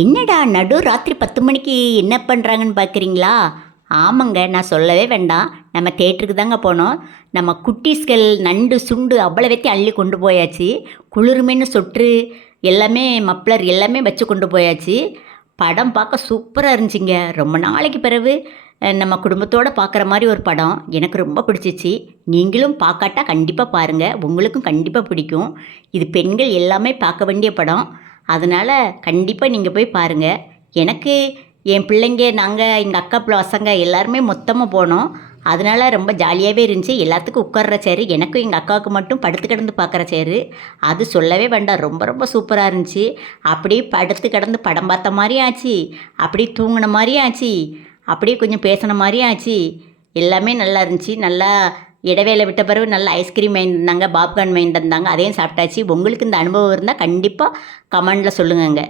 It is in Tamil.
என்னடா நடு ராத்திரி 10 மணிக்கு என்ன பண்ணுறாங்கன்னு பார்க்குறீங்களா? ஆமாங்க, நான் சொல்லவே வேண்டாம். நம்ம தேட்டருக்கு தாங்க போனோம். நம்ம குட்டீஸ்கள் நண்டு சுண்டு அவ்வளவத்தையும் அள்ளி கொண்டு போயாச்சு. குளிர்மீன் சொட்ரு எல்லாமே மப்ளர் எல்லாமே வச்சு கொண்டு போயாச்சு. படம் பார்க்க சூப்பராக இருந்துச்சுங்க. ரொம்ப நாளைக்கு பிறகு நம்ம குடும்பத்தோடு பார்க்குற மாதிரி ஒரு படம் எனக்கு ரொம்ப பிடிச்சிச்சு. நீங்களும் பார்க்காட்டா கண்டிப்பாக பாருங்கள், உங்களுக்கும் கண்டிப்பாக பிடிக்கும். இது பெண்கள் எல்லாமே பார்க்க வேண்டிய படம். அதனால் கண்டிப்பாக நீங்கள் போய் பாருங்கள். எனக்கு என் பிள்ளைங்க நாங்கள் எங்கள் அக்கா பசங்க எல்லாருமே மொத்தமாக போனோம். அதனால் ரொம்ப ஜாலியாகவே இருந்துச்சு. எல்லாத்துக்கும் உட்கார்ற சேரு, எனக்கும் எங்கள் அக்காவுக்கு மட்டும் படுத்து கிடந்து பார்க்குற சேரு. அது சொல்லவே வேண்டாம், ரொம்ப ரொம்ப சூப்பராக இருந்துச்சு. அப்படியே படுத்து கிடந்து படம் பார்த்த மாதிரியும் ஆச்சு, அப்படியே தூங்கின மாதிரியும் ஆச்சு, அப்படியே கொஞ்சம் பேசின மாதிரியும் ஆச்சு. எல்லாமே நல்லா இருந்துச்சு. நல்லா இடைவேளை விட்ட பிறகு நல்லா ஐஸ்கிரீம் வாங்கி தந்தாங்க, பாப்கார்ன் வாங்கி தந்தாங்க, அதையும் சாப்பிட்டாச்சு. உங்களுக்கு இந்த அனுபவம் இருந்தால் கண்டிப்பாக கமெண்டில் சொல்லுங்கங்க.